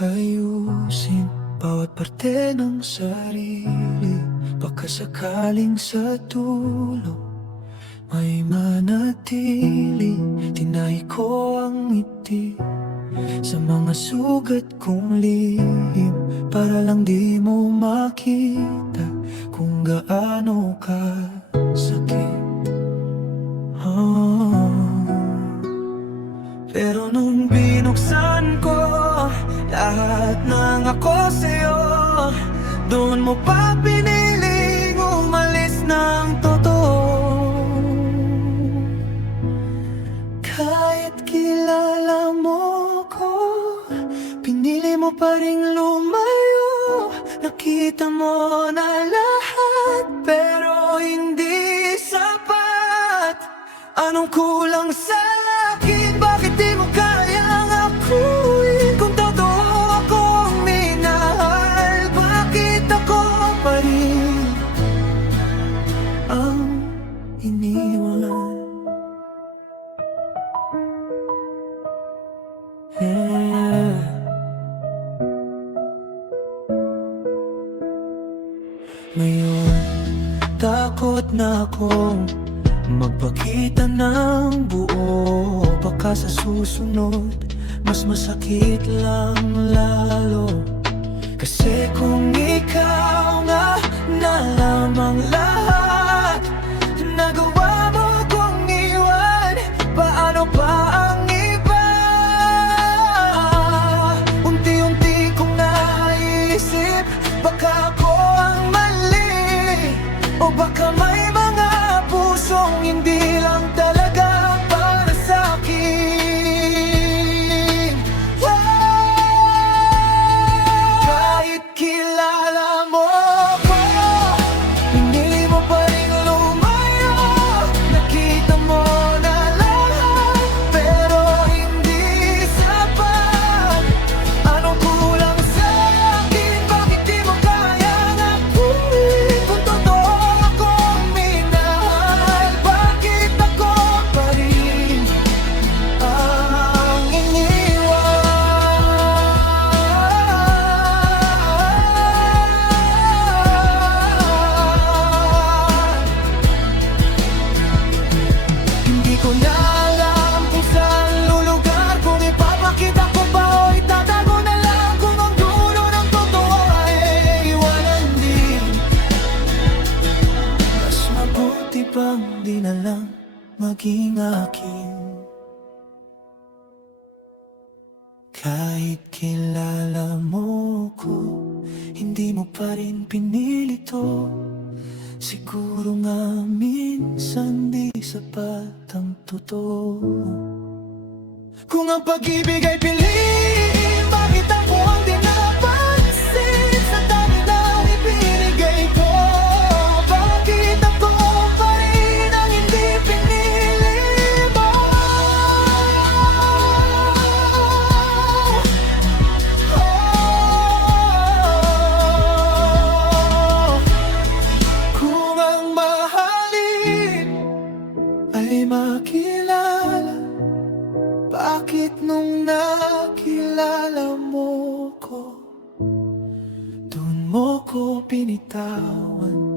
Ayusin bawat parte ng sarili, baka sakaling sa dulo may manatili. Tinahi ko ang ngiti sa mga sugat kong lihim, para lang di mo makita kung gaano ka sakit. Pero nung binuksan ko lahat ng ako sa'yo, doon mo pa piniling umalis ng totoo. Kahit kilala mo ko, pinili mo pa ring lumayo. Nakita mo na lahat, pero hindi sapat. Anong kulang sa akin? Bakit di mo kayang akuin? Kung totoo akong minahal, bakit ako pa rin ang iniwan? Ngayon, takot na akong magpakita ng buo. Baka sa susunod, mas masakit lang lalo. Kasi kung ikaw nga na lamang lahat, nagawa mo kong iwan, paano pa ang iba? Unti-unti kong naisip, baka ako ang mali, o baka may mga pusong hindi lang talaga para sa'kin. Kahit kilala mo ko, pinili mo pa rin lumayo. Nakita mo na lahat, pero hindi sapat. Anong kulang sa akin? Bakit di mo kayang akuin? Kung totoo akong minahal, bakit ako pa rin ang iniwan? Hindi ko na alam kung saan lulugar, kung ipapakita ko ba o itatago na lang, kung ang dulo ng totoo ay iwanan din. Mas mabuti pang di na lang maging akin. Kahit kilala mo ko, hindi mo pa rin pinili to. Siguro nga minsan di sapat ang totoo. Kung ang pag-ibig ay piliin, bakit ako ang di napansin? Sa dami na ibinigay ko, bakit ako pa rin ang hindi pinili mo? Kung ang mahalin ay makilala, bakit nung nakilala mo ko, dun mo ko pinitawan?